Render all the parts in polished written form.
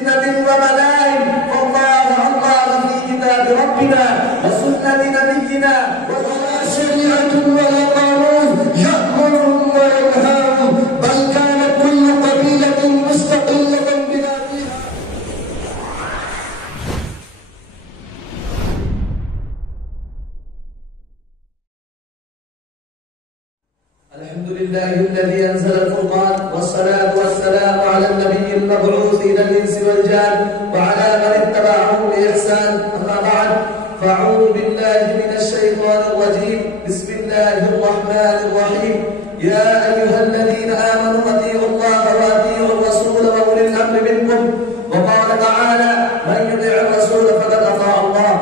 وملائم والله الله في كتاب ربنا وسنة نبينا ولا شريعة ولا قانون يأمرهم وينهاهم بل كانت كل قبيلة مستقلة بذاتها. الحمد لله الذي أنزل القرآن والصلاة والسلام على النبي المبعوث إلى الإنس والجان وعلى من اتبعه بإحسان. أما بعد فأعوذ بالله من الشيطان الرجيم. بسم الله الرحمن الرحيم. يا أيها الذين آمنوا أطيعوا الله وأطيعوا الرسول وأولي الأمر منكم. وقال تعالى من يطع الرسول فقد أطاع الله.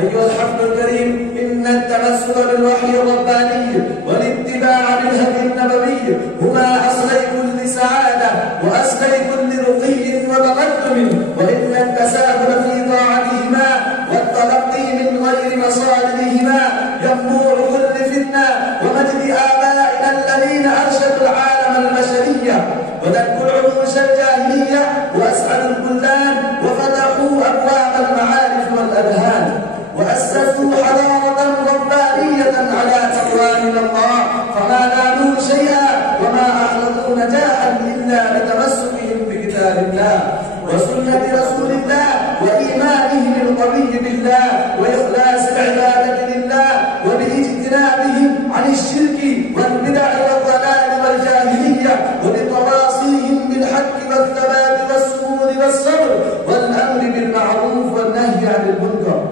أيها الحفظ الكريم، إن التمسك بالوحي الرباني والاتباع بالهدي النبوي هما أصلي كل سعادة وأصلي كل رقي وتقدم، وإن التساهل في طاعتهما والتلقي من غير مصالحهما ينبوع كل فتنة ومجد آبائنا الذين أرشدوا العالم البشرية ودكوا العروش الجاهلية وأسعدوا البلدان وفتحوا أبواب المعارف والأذهان وأسسوا حضارة ربانية على تقوى من الله، فما نالوا شيئا وما أحرزوا نجاحا إلا بتمسكهم بكتاب الله وسنة رسول الله وإيمانهم القوي بالله وإخلاص العبادة لله وباجتنابهم عن الشرك والبدع والضلال والجاهلية وبتواصيهم بالحق والثبات والسرور والصبر والأمر بالمعروف والنهي عن المنكر.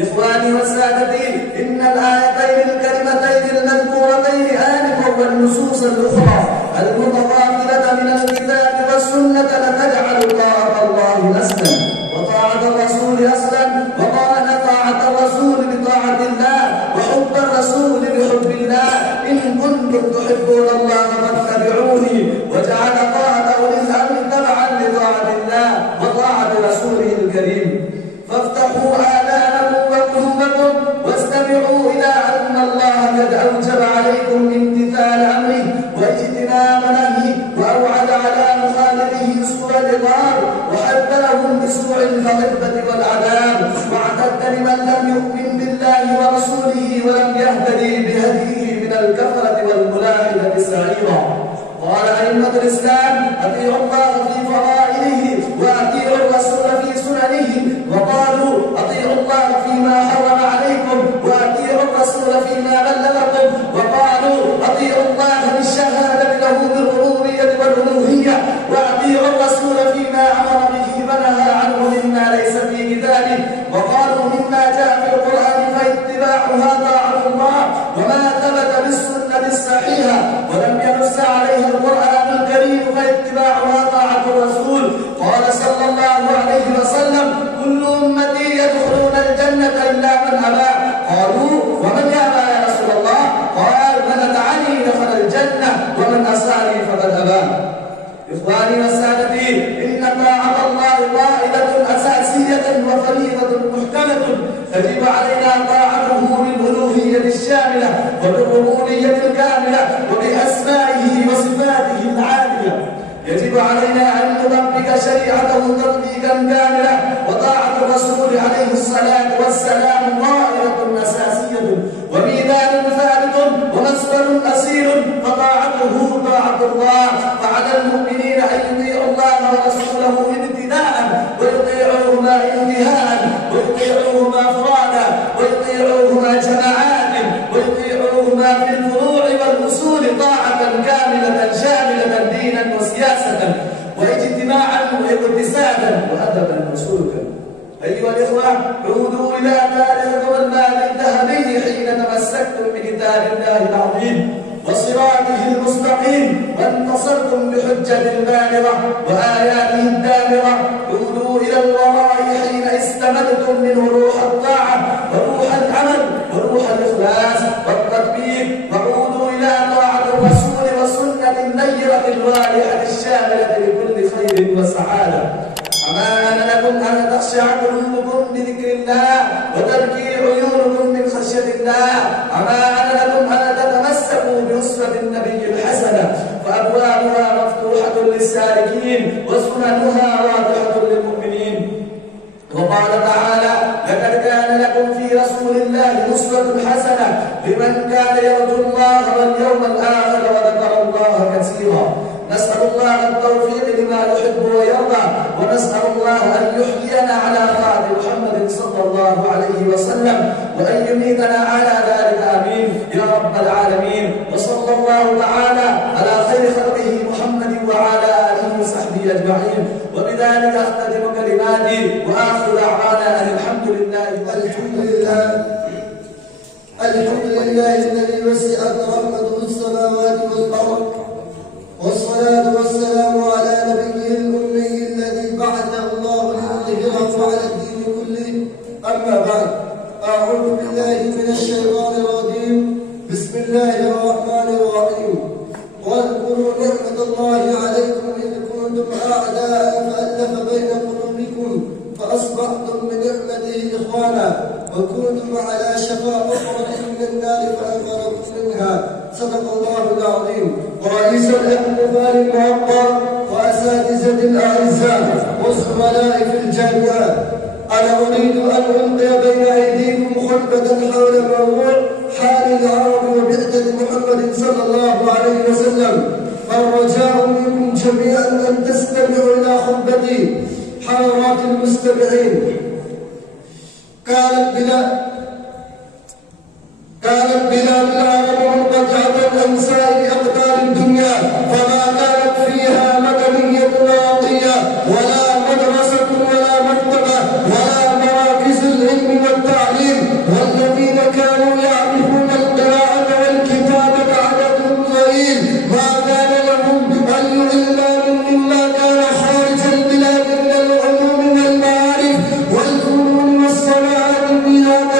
إخواني وسادتي، إن الآيتين الكريمتين المذكورتين آنفا والنصوص الأخرى المتضافرة من الكتاب والسنة لتجعل طاعة الله أسلا وطاعة الرسول أسلا، وقال طاعة الرسول بطاعة الله وحب الرسول بحب الله. إن كنتم تحبون الله فاتبعوني، وجعل طاعة أولي الأمر تبعا لطاعة الله وطاعة رسوله الكريم. فافتحوا آذانكم وقلوبكم واستمعوا إلى أن الله قد أوجب عليكم امتثال أمره واجتناب نهيه وأوعد على مخالفه سوء العقاب وحذرهم بسوء الخطبة والعذاب واعتد لمن لم يؤمن بالله ورسوله ولم يهتدي بهديه من الكفرة والملاحدة السعيرة. قال أئمة الإسلام أطيعوا الله في فرائضه وأطيعوا الرسول في سننه، وقالوا أطيعوا الله فيما حرم عليكم وأطيعوا الرسول فيما بلغكم، وقالوا أطيعوا الله بالشهادة له بالربوبية والألوهية وأطيعوا الرسول فيما أمر به ونهى عنه مما ليس في كتابه، وقالوا مما جاء في القرآن فاتباعها طاعة الله وما ثبت بالسنة الصحيحة ولم ينص عليها القرآن الكريم فاتباعها طاعة الرسول. قال صلى الله عليه وسلم كل أمتي يدخلون الجنة إلا من أبى. قالوا ومن يأبى يا رسول الله؟ قال من أطاعني دخل الجنة ومن عصاني فقد أبى. إخواني وسادتي، إن طاعة الله قاعدة أساسية وفريضة محكمة تجب علينا طاعته بالألوهية الشاملة وبالربوبية الكاملة وبأسمائه وصفاته العالية. يجب علينا أن نطبق شريعته تطبيقا كاملا، وطاعة الرسول عليه الصلاة والسلام قاعدة أساسية وميزان ثابت ومصدر أصيل، فطاعته طاعة الله. فعلى المؤمنين أن يطيعوا الله ورسوله ابتداء ويطيعوهما انتهاء ويطيعوهما فرادا ويطيعوهما جماعات ويطيعوهما في الفروع والأصول طاعة كاملة شاملة دينا وسياسة واجتماعا واقتصادا وأدبا وسلوكا. أيها الإخوة، عودوا إلى تاريخكم المال الذهبي حين تمسكتم بكتاب الله العظيم وصراطه المستقيم وانتصرتم بحجة البالغة وآياته الدامغة. عودوا إلى الوراء حين استمدتم منه روح الطاعة وروح العمل وروح الإخلاص والتطبيق، وعودوا إلى طاعة الرسول والسنة النيرة الواضحة الشاملة لكل خير وسعادة. أما أن لكم أن تخشع قلوبكم بذكر الله وتبكي عيونكم من خشية الله. أما أن لكم أن تتمسكوا بأسوة النبي الحسنة فأبوابها مفتوحة للسالكين وسننها واضحة لمن كان يرجو الله واليوم الآخر وذكر الله كثيرا. نسأل الله التوفيق لما يحب ويرضى، ونسأل الله أن يحيينا على خاطر محمد صلى الله عليه وسلم، وأن يميتنا على ذلك، آمين يا رب العالمين. وصلى الله تعالى على خير خلقه محمد وعلى آله وصحبه أجمعين. وبذلك أختتم كلماتي، وآخر دعوانا أن الحمد لله. الحمد لله الذي وسعت رحمته السماوات والأرض، والصلاة والسلام على نبيه الأمي الذي بعثه الله ليظهره على الدين كله. أما بعد، أعوذ بالله من الشيطان الرجيم. بسم الله الرحمن الرحيم. واذكروا نعمة الله عليكم إذ كنتم أعداء فألف بين قلوبكم فأصبحتم بنعمته إخوانا، وكنتم على شفا حفرة من النار فأنقذكم منها. صدق الله العظيم. ورئيس الاحتفال المعطر وأساتذة الأعزاء والزملاء في الجامعات، أنا أريد أن ألقي بين أيديكم خطبة حول موضوع حال العرب وبعثة محمد صلى الله عليه وسلم، فالرجاء منكم جميعا أن تستمعوا إلى خطبتي. حضرات المستمعين، كانت بلاد العرب منقطعة عن سائر أقطار الدنيا، فما كانت فيها مدنية راقية ولا مدرسة ولا مكتبة ولا مراكز العلم والتعليم، والذين كانوا يعرفون القراءة والكتابة عددهم قليل، ما كان لهم أي علمان مما كان خارج البلاد من العلوم والمعارف والفنون والصناعات في هذا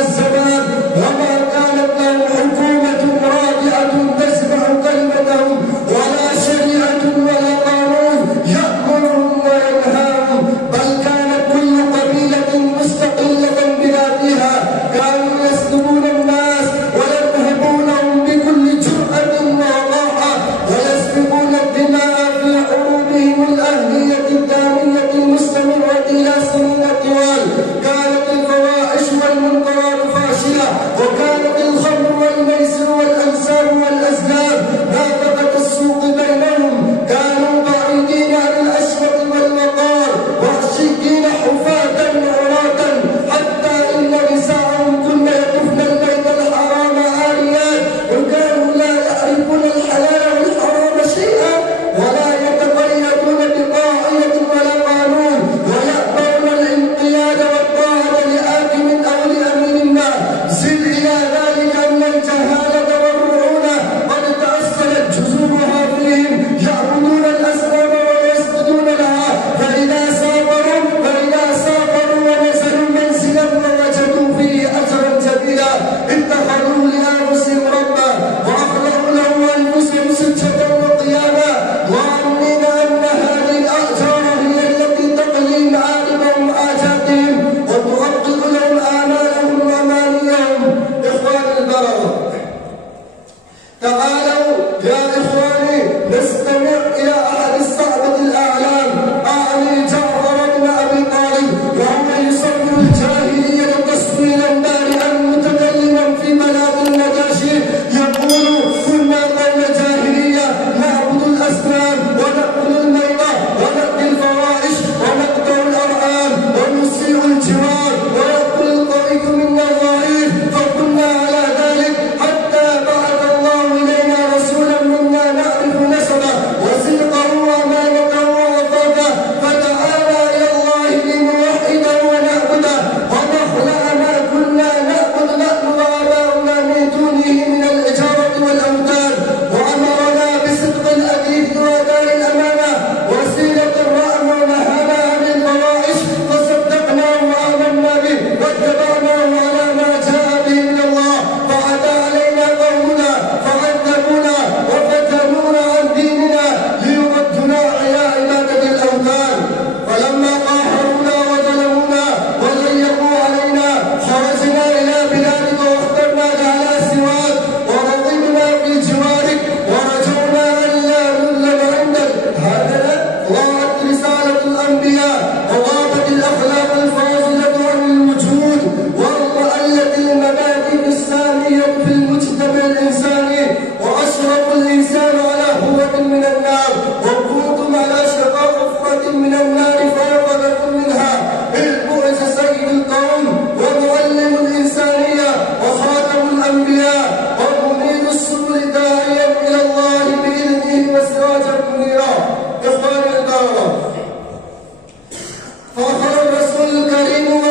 الغيب